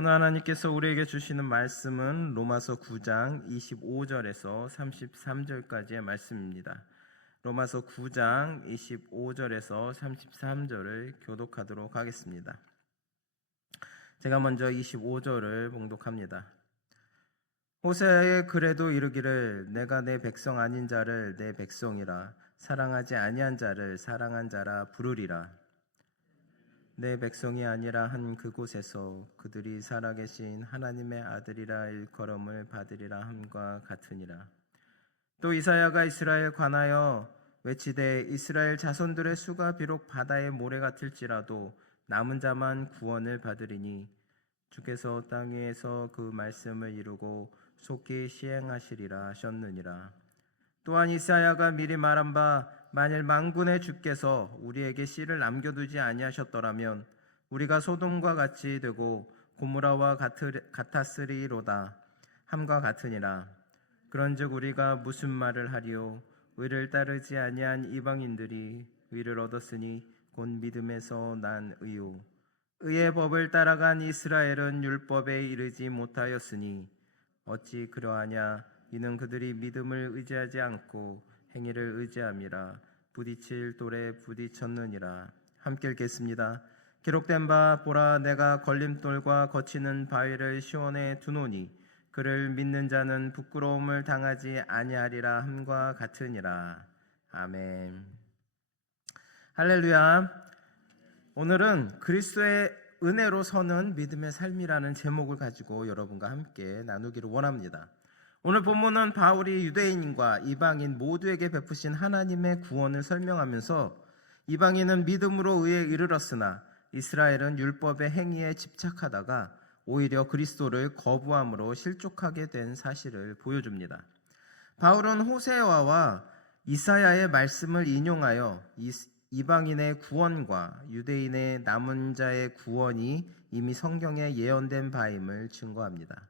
오늘 하나님께서 우리에게 주시는 말씀은 로마서 9장 25절에서 33절까지의 말씀입니다. 로마서 9장 25절에서 33절을 교독하도록 하겠습니다. 제가 먼저 25절을 봉독합니다. 호세아의 글에도 이르기를 내가 내 백성 아닌 자를 내 백성이라 사랑하지 아니한 자를 사랑한 자라 부르리라. 내 백성이 아니라 한 그곳에서 그들이 살아계신 하나님의 아들이라 일컬음을 받으리라 함과 같으니라. 또 이사야가 이스라엘 관하여 외치되 이스라엘 자손들의 수가 비록 바다의 모래 같을지라도 남은 자만 구원을 받으리니 주께서 땅 위에서 그 말씀을 이루고 속히 시행하시리라 하셨느니라. 또한 이사야가 미리 말한 바 만일 만군의 주께서 우리에게 씨를 남겨두지 아니하셨더라면 우리가 소돔과 같이 되고 고모라와 같았으리로다 함과 같으니라. 그런즉 우리가 무슨 말을 하리요? 의를 따르지 아니한 이방인들이 의를 얻었으니 곧 믿음에서 난 의요. 의의 법을 따라간 이스라엘은 율법에 이르지 못하였으니 어찌 그러하냐? 이는 그들이 믿음을 의지하지 않고 행위를 의지함이라. 부딪힐 돌에 부딪혔느니라. 함께 읽겠습니다. 기록된 바 보라 내가 걸림돌과 거치는 바위를 시온에 두노니 그를 믿는 자는 부끄러움을 당하지 아니하리라 함과 같으니라. 아멘. 할렐루야. 오늘은 그리스도의 은혜로 서는 믿음의 삶이라는 제목을 가지고 여러분과 함께 나누기를 원합니다. 오늘 본문은 바울이 유대인과 이방인 모두에게 베푸신 하나님의 구원을 설명하면서 이방인은 믿음으로 의에 이르렀으나 이스라엘은 율법의 행위에 집착하다가 오히려 그리스도를 거부함으로 실족하게 된 사실을 보여줍니다. 바울은 호세아와 이사야의 말씀을 인용하여 이방인의 구원과 유대인의 남은 자의 구원이 이미 성경에 예언된 바임을 증거합니다.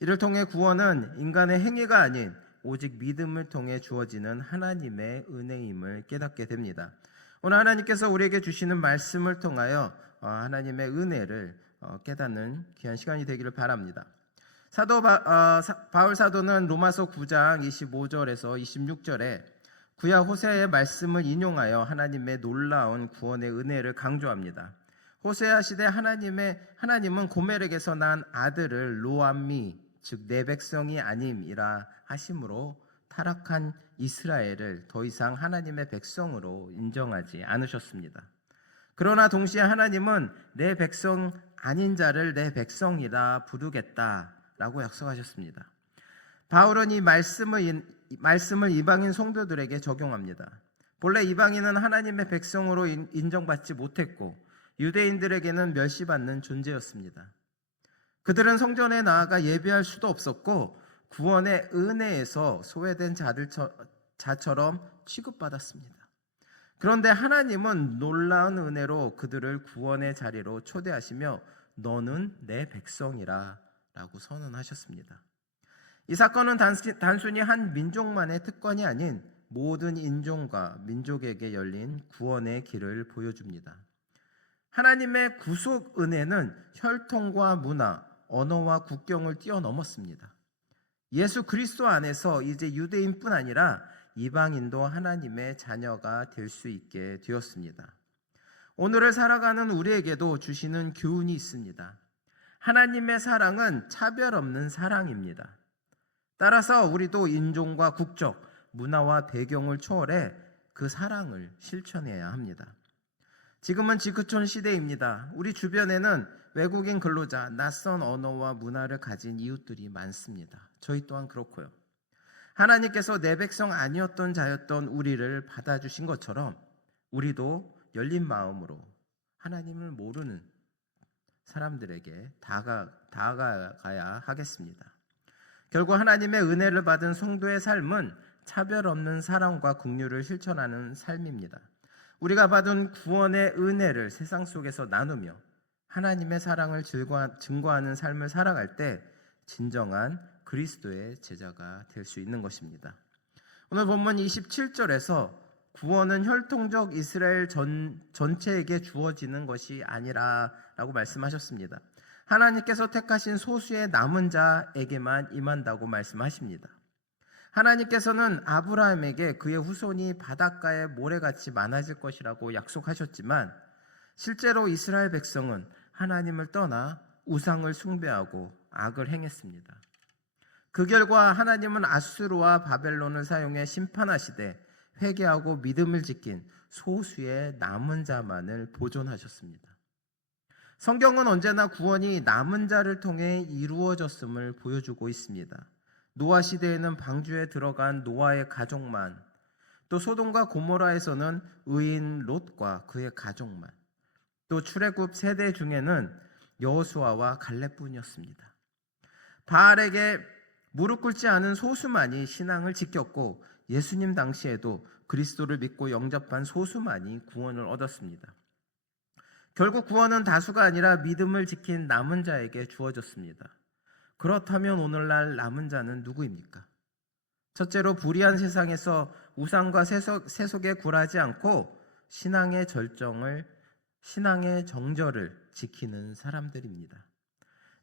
이를 통해 구원은 인간의 행위가 아닌 오직 믿음을 통해 주어지는 하나님의 은혜임을 깨닫게 됩니다. 오늘 하나님께서 우리에게 주시는 말씀을 통하여 하나님의 은혜를 깨닫는 귀한 시간이 되기를 바랍니다. 바울 사도는 로마서 9장 25절에서 26절에 구약 호세아의 말씀을 인용하여 하나님의 놀라운 구원의 은혜를 강조합니다. 호세아 시대 하나님은 고멜에게서 난 아들을 로암미 즉 내 백성이 아님이라 하심으로 타락한 이스라엘을 더 이상 하나님의 백성으로 인정하지 않으셨습니다. 그러나 동시에 하나님은 내 백성 아닌 자를 내 백성이라 부르겠다라고 약속하셨습니다. 바울은 이 말씀을 이방인 성도들에게 적용합니다. 본래 이방인은 하나님의 백성으로 인정받지 못했고 유대인들에게는 멸시받는 존재였습니다. 그들은 성전에 나아가 예배할 수도 없었고 구원의 은혜에서 소외된 자처럼 취급받았습니다. 그런데 하나님은 놀라운 은혜로 그들을 구원의 자리로 초대하시며 너는 내 백성이라 라고 선언하셨습니다. 이 사건은 단순히 한 민족만의 특권이 아닌 모든 인종과 민족에게 열린 구원의 길을 보여줍니다. 하나님의 구속 은혜는 혈통과 문화, 언어와 국경을 뛰어넘었습니다. 예수 그리스도 안에서 이제 유대인뿐 아니라 이방인도 하나님의 자녀가 될 수 있게 되었습니다. 오늘을 살아가는 우리에게도 주시는 교훈이 있습니다. 하나님의 사랑은 차별 없는 사랑입니다. 따라서 우리도 인종과 국적, 문화와 배경을 초월해 그 사랑을 실천해야 합니다. 지금은 지구촌 시대입니다. 우리 주변에는 외국인 근로자, 낯선 언어와 문화를 가진 이웃들이 많습니다. 저희 또한 그렇고요. 하나님께서 내 백성 아니었던 자였던 우리를 받아주신 것처럼 우리도 열린 마음으로 하나님을 모르는 사람들에게 다가가야 하겠습니다. 결국 하나님의 은혜를 받은 성도의 삶은 차별 없는 사랑과 긍휼을 실천하는 삶입니다. 우리가 받은 구원의 은혜를 세상 속에서 나누며 하나님의 사랑을 증거하는 삶을 살아갈 때 진정한 그리스도의 제자가 될 수 있는 것입니다. 오늘 본문 27절에서 구원은 혈통적 이스라엘 전체에게 주어지는 것이 아니라라고 말씀하셨습니다. 하나님께서 택하신 소수의 남은 자에게만 임한다고 말씀하십니다. 하나님께서는 아브라함에게 그의 후손이 바닷가의 모래같이 많아질 것이라고 약속하셨지만 실제로 이스라엘 백성은 하나님을 떠나 우상을 숭배하고 악을 행했습니다. 그 결과 하나님은 아수르와 바벨론을 사용해 심판하시되 회개하고 믿음을 지킨 소수의 남은 자만을 보존하셨습니다. 성경은 언제나 구원이 남은 자를 통해 이루어졌음을 보여주고 있습니다. 노아 시대에는 방주에 들어간 노아의 가족만, 또 소돔과 고모라에서는 의인 롯과 그의 가족만, 또 출애굽 세대 중에는 여호수아와 갈렙뿐이었습니다. 바알에게 무릎 꿇지 않은 소수만이 신앙을 지켰고 예수님 당시에도 그리스도를 믿고 영접한 소수만이 구원을 얻었습니다. 결국 구원은 다수가 아니라 믿음을 지킨 남은 자에게 주어졌습니다. 그렇다면 오늘날 남은 자는 누구입니까? 첫째로 불의한 세상에서 우상과 세속에 굴하지 않고 신앙의 정절을 지키는 사람들입니다.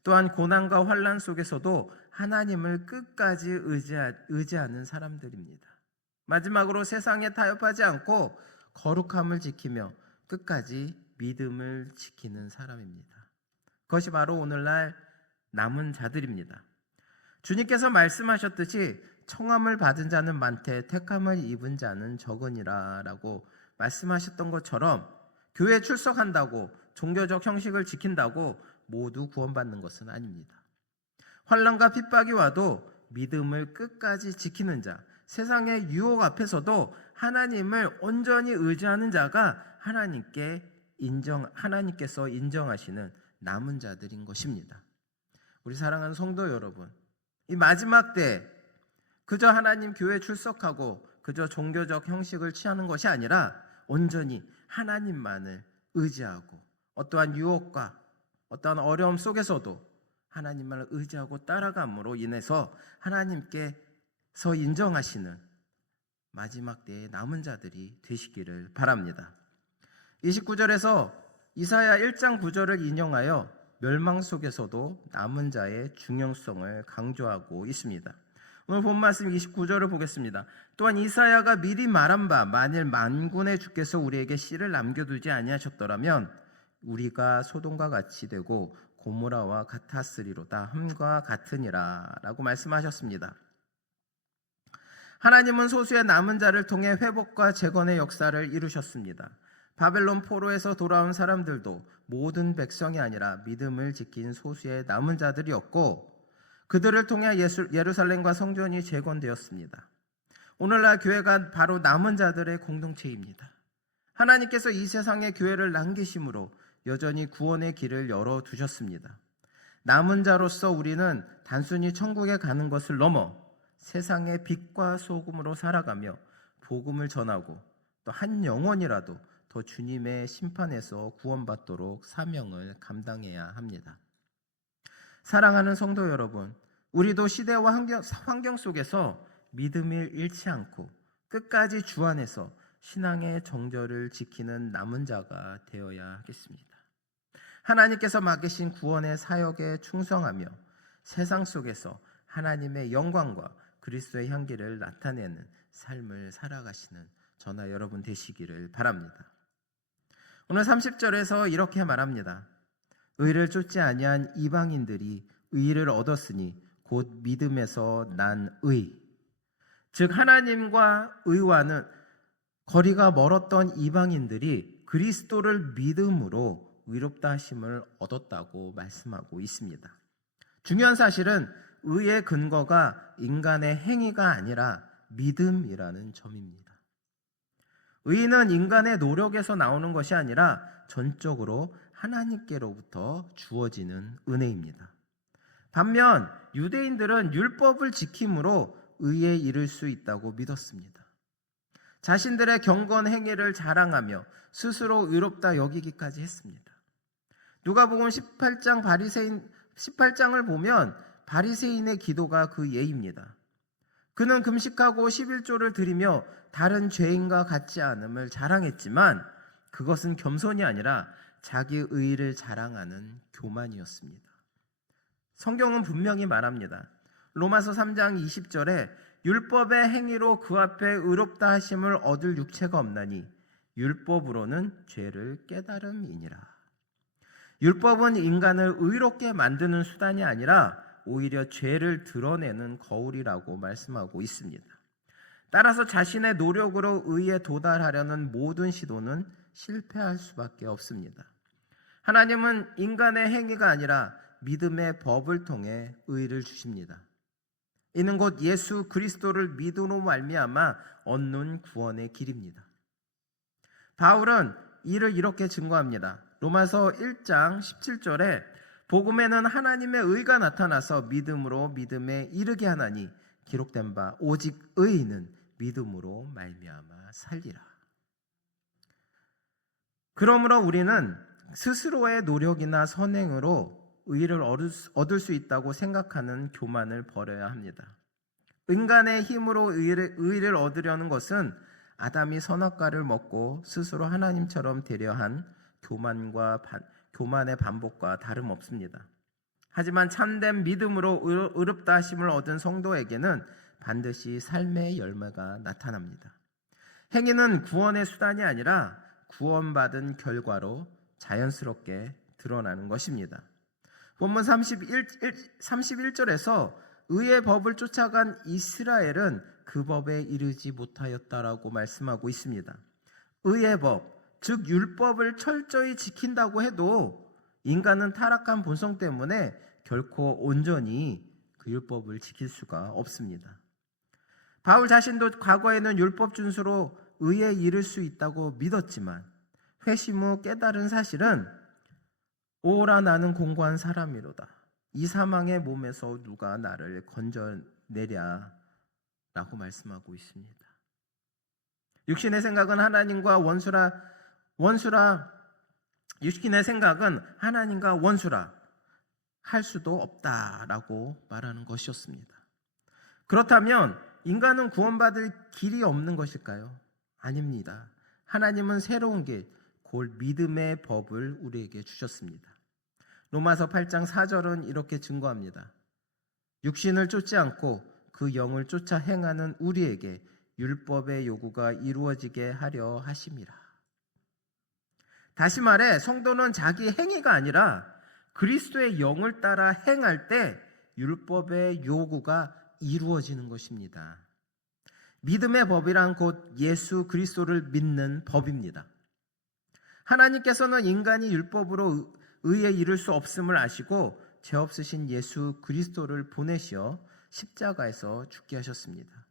또한 고난과 환난 속에서도 하나님을 끝까지 의지하는 사람들입니다. 마지막으로 세상에 타협하지 않고 거룩함을 지키며 끝까지 믿음을 지키는 사람입니다. 그것이 바로 오늘날 남은 자들입니다. 주님께서 말씀하셨듯이 청함을 받은 자는 많되 택함을 입은 자는 적으니라 라고 말씀하셨던 것처럼 교회에 출석한다고 종교적 형식을 지킨다고 모두 구원받는 것은 아닙니다. 환난과 핍박이 와도 믿음을 끝까지 지키는 자, 세상의 유혹 앞에서도 하나님을 온전히 의지하는 자가 하나님께서 인정하시는 남은 자들인 것입니다. 우리 사랑하는 성도 여러분, 이 마지막 때 그저 하나님 교회에 출석하고 그저 종교적 형식을 취하는 것이 아니라 온전히 하나님만을 의지하고 어떠한 유혹과 어떠한 어려움 속에서도 하나님만을 의지하고 따라감으로 인해서 하나님께서 인정하시는 마지막 때의 남은 자들이 되시기를 바랍니다. 29절에서 이사야 1장 9절을 인용하여 멸망 속에서도 남은 자의 중요성을 강조하고 있습니다. 오늘 본 말씀 29절을 보겠습니다. 또한 이사야가 미리 말한 바 만일 만군의 주께서 우리에게 씨를 남겨두지 아니하셨더라면 우리가 소돔과 같이 되고 고모라와 같았으리로다 함과 같으니라 라고 말씀하셨습니다. 하나님은 소수의 남은 자를 통해 회복과 재건의 역사를 이루셨습니다. 바벨론 포로에서 돌아온 사람들도 모든 백성이 아니라 믿음을 지킨 소수의 남은 자들이었고 그들을 통해 예루살렘과 성전이 재건되었습니다. 오늘날 교회가 바로 남은 자들의 공동체입니다. 하나님께서 이 세상에 교회를 남기심으로 여전히 구원의 길을 열어두셨습니다. 남은 자로서 우리는 단순히 천국에 가는 것을 넘어 세상의 빛과 소금으로 살아가며 복음을 전하고 또 한 영혼이라도 더 주님의 심판에서 구원받도록 사명을 감당해야 합니다. 사랑하는 성도 여러분, 우리도 시대와 환경 속에서 믿음을 잃지 않고 끝까지 주 안에서 신앙의 정절을 지키는 남은 자가 되어야 하겠습니다. 하나님께서 맡기신 구원의 사역에 충성하며 세상 속에서 하나님의 영광과 그리스도의 향기를 나타내는 삶을 살아가시는 저나 여러분 되시기를 바랍니다. 오늘 30절에서 이렇게 말합니다. 의를 쫓지 아니한 이방인들이 의를 얻었으니 곧 믿음에서 난 의. 즉 하나님과 의와는 거리가 멀었던 이방인들이 그리스도를 믿음으로 의롭다 하심을 얻었다고 말씀하고 있습니다. 중요한 사실은 의의 근거가 인간의 행위가 아니라 믿음이라는 점입니다. 의는 인간의 노력에서 나오는 것이 아니라 전적으로 하나님께로부터 주어지는 은혜입니다. 반면 유대인들은 율법을 지킴으로 의에 이를 수 있다고 믿었습니다. 자신들의 경건 행위를 자랑하며 스스로 의롭다 여기기까지 했습니다. 누가복음 18장을 보면 바리새인의 기도가 그 예입니다. 그는 금식하고 11조를 드리며 다른 죄인과 같지 않음을 자랑했지만 그것은 겸손이 아니라 자기 의를 자랑하는 교만이었습니다. 성경은 분명히 말합니다. 로마서 3장 20절에 율법의 행위로 그 앞에 의롭다 하심을 얻을 육체가 없나니 율법으로는 죄를 깨달음이니라. 율법은 인간을 의롭게 만드는 수단이 아니라 오히려 죄를 드러내는 거울이라고 말씀하고 있습니다. 따라서 자신의 노력으로 의에 도달하려는 모든 시도는 실패할 수밖에 없습니다. 하나님은 인간의 행위가 아니라 믿음의 법을 통해 의를 주십니다. 이는 곧 예수 그리스도를 믿음으로 말미암아 얻는 구원의 길입니다. 바울은 이를 이렇게 증거합니다. 로마서 1장 17절에 복음에는 하나님의 의가 나타나서 믿음으로 믿음에 이르게 하나니 기록된 바 오직 의인은 믿음으로 말미암아 살리라. 그러므로 우리는 스스로의 노력이나 선행으로 의를 얻을 수 있다고 생각하는 교만을 버려야 합니다. 인간의 힘으로 의를 얻으려는 것은 아담이 선악과를 먹고 스스로 하나님처럼 되려 한 교만의 반복과 다름없습니다. 하지만 참된 믿음으로 의롭다 하심을 얻은 성도에게는 반드시 삶의 열매가 나타납니다. 행위는 구원의 수단이 아니라 구원받은 결과로 자연스럽게 드러나는 것입니다. 본문 31절에서 의의 법을 쫓아간 이스라엘은 그 법에 이르지 못하였다라고 말씀하고 있습니다. 의의 법, 즉 율법을 철저히 지킨다고 해도 인간은 타락한 본성 때문에 결코 온전히 그 율법을 지킬 수가 없습니다. 바울 자신도 과거에는 율법 준수로 의에 이를 수 있다고 믿었지만 회심 후 깨달은 사실은 오라 나는 공고한 사람이로다. 이 사망의 몸에서 누가 나를 건져내랴 라고 말씀하고 있습니다. 육신의 생각은 하나님과 원수라 육신의 생각은 하나님과 원수라 할 수도 없다라고 말하는 것이었습니다. 그렇다면 인간은 구원받을 길이 없는 것일까요? 아닙니다. 하나님은 새로운 길, 곧 믿음의 법을 우리에게 주셨습니다. 로마서 8장 4절은 이렇게 증거합니다. 육신을 쫓지 않고 그 영을 쫓아 행하는 우리에게 율법의 요구가 이루어지게 하려 하심이라. 다시 말해 성도는 자기 행위가 아니라 그리스도의 영을 따라 행할 때 율법의 요구가 이루어지는 것입니다. 믿음의 법이란 곧 예수 그리스도를 믿는 법입니다. 하나님께서는 인간이 율법으로 의에 이를 수 없음을 아시고 죄 없으신 예수 그리스도를 보내시어 십자가에서 죽게 하셨습니다.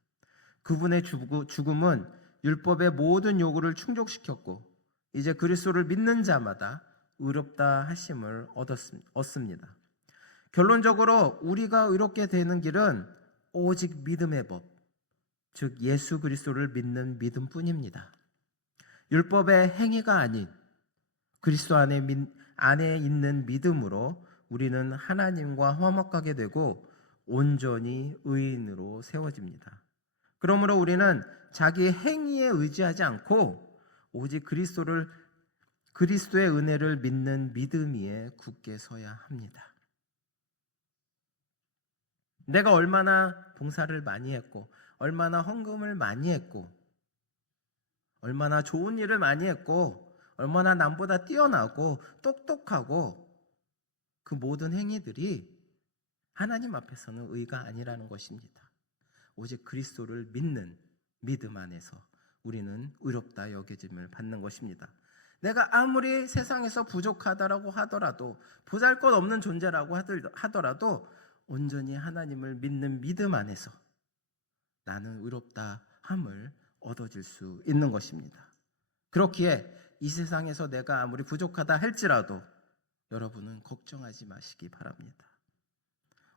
그분의 죽음은 율법의 모든 요구를 충족시켰고 이제 그리스도를 믿는 자마다 의롭다 하심을 얻습니다. 결론적으로 우리가 의롭게 되는 길은 오직 믿음의 법, 즉 예수 그리스도를 믿는 믿음뿐입니다. 율법의 행위가 아닌 그리스도 안에 있는 믿음으로 우리는 하나님과 화목하게 되고 온전히 의인으로 세워집니다. 그러므로 우리는 자기 행위에 의지하지 않고 오직 그리스도의 은혜를 믿는 믿음 위에 굳게 서야 합니다. 내가 얼마나 봉사를 많이 했고 얼마나 헌금을 많이 했고 얼마나 좋은 일을 많이 했고 얼마나 남보다 뛰어나고 똑똑하고 그 모든 행위들이 하나님 앞에서는 의가 아니라는 것입니다. 오직 그리스도를 믿는 믿음 안에서 우리는 의롭다 여겨짐을 받는 것입니다. 내가 아무리 세상에서 부족하다라고 하더라도 보잘것없는 존재라고 하더라도 온전히 하나님을 믿는 믿음 안에서 나는 의롭다 함을 얻어질 수 있는 것입니다. 그렇기에 이 세상에서 내가 아무리 부족하다 할지라도 여러분은 걱정하지 마시기 바랍니다.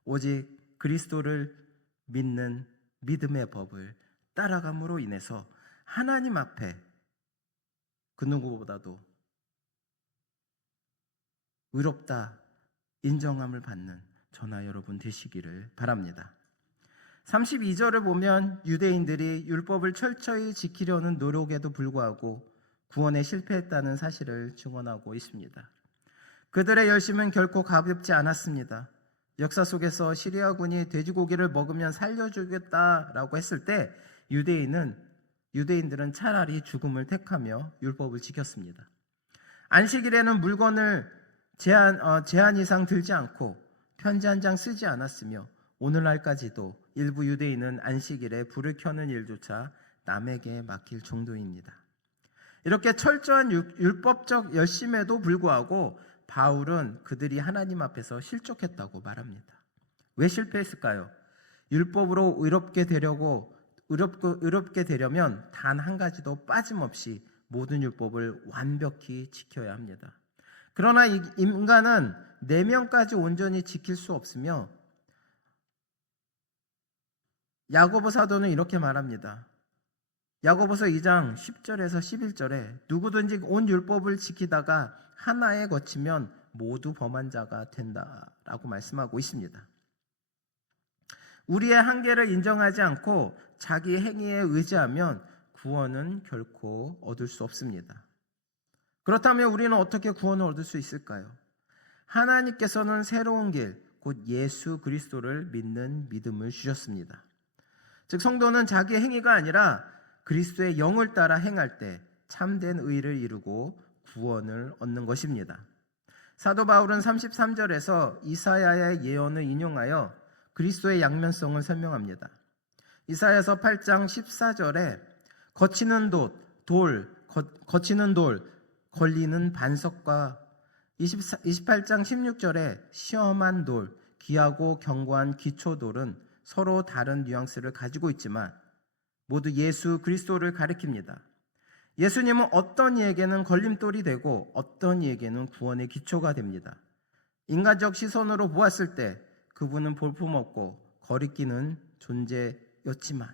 오직 그리스도를 믿는 믿음의 법을 따라감으로 인해서 하나님 앞에 그 누구보다도 의롭다 인정함을 받는 저나 여러분 되시기를 바랍니다. 32절을 보면 유대인들이 율법을 철저히 지키려는 노력에도 불구하고 구원에 실패했다는 사실을 증언하고 있습니다. 그들의 열심은 결코 가볍지 않았습니다. 역사 속에서 시리아군이 돼지고기를 먹으면 살려주겠다라고 했을 때 유대인들은 차라리 죽음을 택하며 율법을 지켰습니다. 안식일에는 물건을 제한 이상 들지 않고 편지 한 장 쓰지 않았으며 오늘날까지도 일부 유대인은 안식일에 불을 켜는 일조차 남에게 맡길 정도입니다. 이렇게 철저한 율법적 열심에도 불구하고 바울은 그들이 하나님 앞에서 실족했다고 말합니다. 왜 실패했을까요? 율법으로 의롭게 되려면 단 한 가지도 빠짐없이 모든 율법을 완벽히 지켜야 합니다. 그러나 인간은 내면까지 온전히 지킬 수 없으며 야고보 사도는 이렇게 말합니다. 야고보서 2장 10절에서 11절에 누구든지 온 율법을 지키다가 하나에 거치면 모두 범한 자가 된다라고 말씀하고 있습니다. 우리의 한계를 인정하지 않고 자기 행위에 의지하면 구원은 결코 얻을 수 없습니다. 그렇다면 우리는 어떻게 구원을 얻을 수 있을까요? 하나님께서는 새로운 길, 곧 예수 그리스도를 믿는 믿음을 주셨습니다. 즉 성도는 자기 행위가 아니라 그리스도의 영을 따라 행할 때 참된 의를 이루고 구원을 얻는 것입니다. 사도 바울은 33절에서 이사야의 예언을 인용하여 그리스도의 양면성을 설명합니다. 이사야서 8장 14절에 거치는 돌, 걸리는 반석과 28장 16절에 시험한 돌, 귀하고 견고한 기초돌은 서로 다른 뉘앙스를 가지고 있지만 모두 예수 그리스도를 가리킵니다. 예수님은 어떤 이에게는 걸림돌이 되고 어떤 이에게는 구원의 기초가 됩니다. 인간적 시선으로 보았을 때 그분은 볼품없고 거리끼는 존재였지만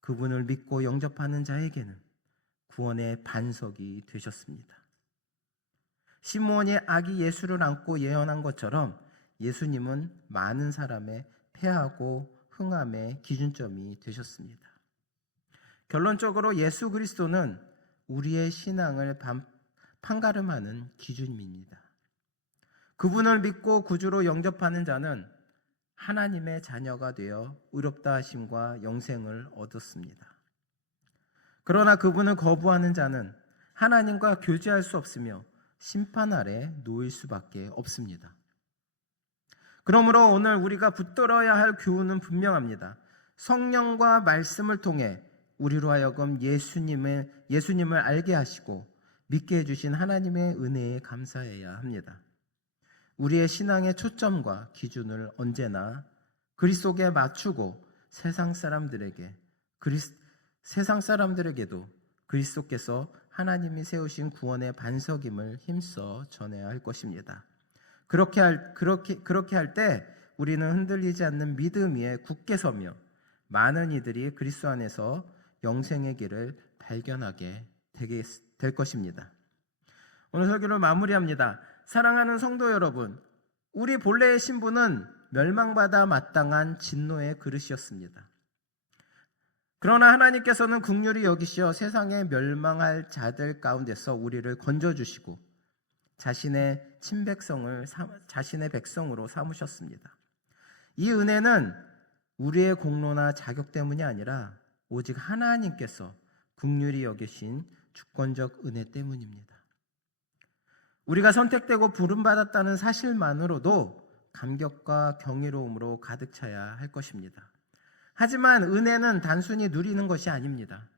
그분을 믿고 영접하는 자에게는 구원의 반석이 되셨습니다. 시므온이 아기 예수를 안고 예언한 것처럼 예수님은 많은 사람의 패하고 흥함의 기준점이 되셨습니다. 결론적으로 예수 그리스도는 우리의 신앙을 판가름하는 기준입니다. 그분을 믿고 구주로 영접하는 자는 하나님의 자녀가 되어 의롭다 하심과 영생을 얻었습니다. 그러나 그분을 거부하는 자는 하나님과 교제할 수 없으며 심판 아래 놓일 수밖에 없습니다. 그러므로 오늘 우리가 붙들어야 할 교훈은 분명합니다. 성령과 말씀을 통해 우리로 하여금 예수님을 알게 하시고 믿게 해주신 하나님의 은혜에 감사해야 합니다. 우리의 신앙의 초점과 기준을 언제나 그리스도에 맞추고 세상 사람들에게도 그리스도께서 하나님이 세우신 구원의 반석임을 힘써 전해야 할 것입니다. 그렇게 할 때 우리는 흔들리지 않는 믿음 위에 굳게 서며 많은 이들이 그리스도 안에서 영생의 길을 발견하게 될 것입니다. 오늘 설교를 마무리합니다. 사랑하는 성도 여러분, 우리 본래의 신분은 멸망받아 마땅한 진노의 그릇이었습니다. 그러나 하나님께서는 긍휼히 여기시어 세상에 멸망할 자들 가운데서 우리를 건져주시고 자신의 백성으로 삼으셨습니다. 이 은혜는 우리의 공로나 자격 때문이 아니라 오직 하나님께서 긍휼히 여기신 주권적 은혜 때문입니다. 우리가 선택되고 부름받았다는 사실만으로도 감격과 경이로움으로 가득 차야 할 것입니다. 하지만 은혜는 단순히 누리는 것이 아닙니다.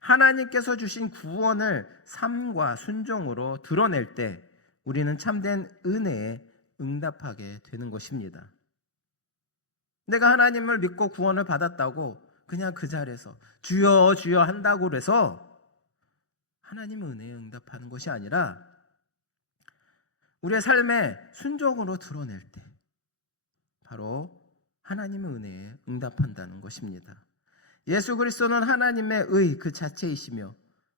하나님께서 주신 구원을 삶과 순종으로 드러낼 때 우리는 참된 은혜에 응답하게 되는 것입니다. 내가 하나님을 믿고 구원을 받았다고 그냥 그 자리에서 주여 주여 한다고 해서 하나님의 은혜에 응답하는 것이 아니라 우리의 삶에 순종으로 드러낼 때 바로 하나님의 은혜에 응답한다는 것입니다. 예수 그리스도는 하나님의 의 그 자체이시며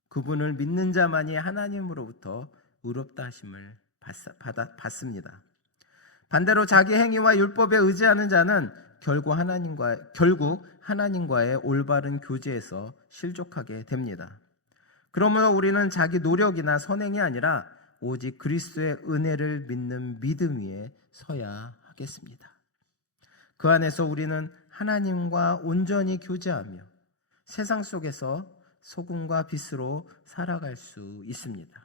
그분을 믿는 자만이 하나님으로부터 의롭다 하심을 받습니다. 반대로 자기 행위와 율법에 의지하는 자는 결국 하나님과의 올바른 교제에서 실족하게 됩니다. 그러므로 우리는 자기 노력이나 선행이 아니라 오직 그리스도의 은혜를 믿는 믿음 위에 서야 하겠습니다. 그 안에서 우리는 하나님과 온전히 교제하며 세상 속에서 소금과 빛으로 살아갈 수 있습니다.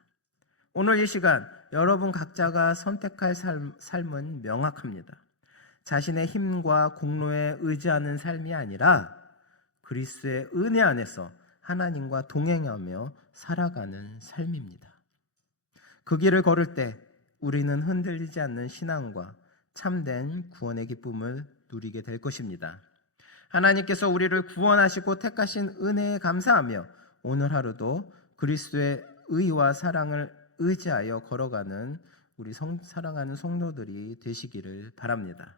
오늘 이 시간 여러분 각자가 선택할 삶은 명확합니다. 자신의 힘과 공로에 의지하는 삶이 아니라 그리스도의 은혜 안에서 하나님과 동행하며 살아가는 삶입니다. 그 길을 걸을 때 우리는 흔들리지 않는 신앙과 참된 구원의 기쁨을 누리게 될 것입니다. 하나님께서 우리를 구원하시고 택하신 은혜에 감사하며 오늘 하루도 그리스도의 의와 사랑을 의지하여 걸어가는 우리 사랑하는 성도들이 되시기를 바랍니다.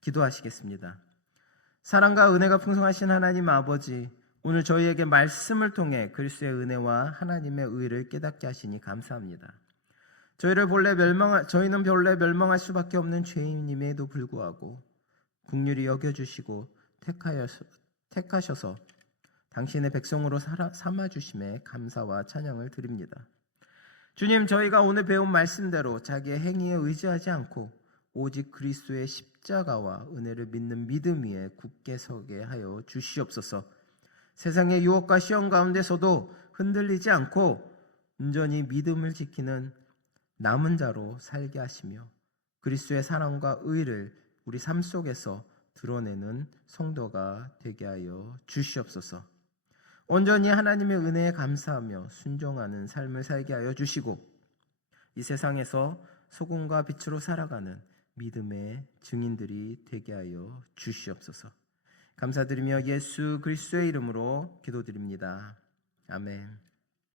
기도하시겠습니다. 사랑과 은혜가 풍성하신 하나님 아버지, 오늘 저희에게 말씀을 통해 그리스도의 은혜와 하나님의 의를 깨닫게 하시니 감사합니다. 저희는 본래 멸망할 수밖에 없는 죄인임에도 불구하고 긍휼히 여겨주시고 택하셔서 당신의 백성으로 삼아주심에 감사와 찬양을 드립니다. 주님, 저희가 오늘 배운 말씀대로 자기의 행위에 의지하지 않고 오직 그리스도의 십자가와 은혜를 믿는 믿음 위에 굳게 서게 하여 주시옵소서. 세상의 유혹과 시험 가운데서도 흔들리지 않고 온전히 믿음을 지키는 남은 자로 살게 하시며 그리스도의 사랑과 의를 우리 삶 속에서 드러내는 성도가 되게 하여 주시옵소서. 온전히 하나님의 은혜에 감사하며 순종하는 삶을 살게 하여 주시고 이 세상에서 소금과 빛으로 살아가는 믿음의 증인들이 되게 하여 주시옵소서. 감사드리며 예수 그리스도의 이름으로 기도드립니다. 아멘.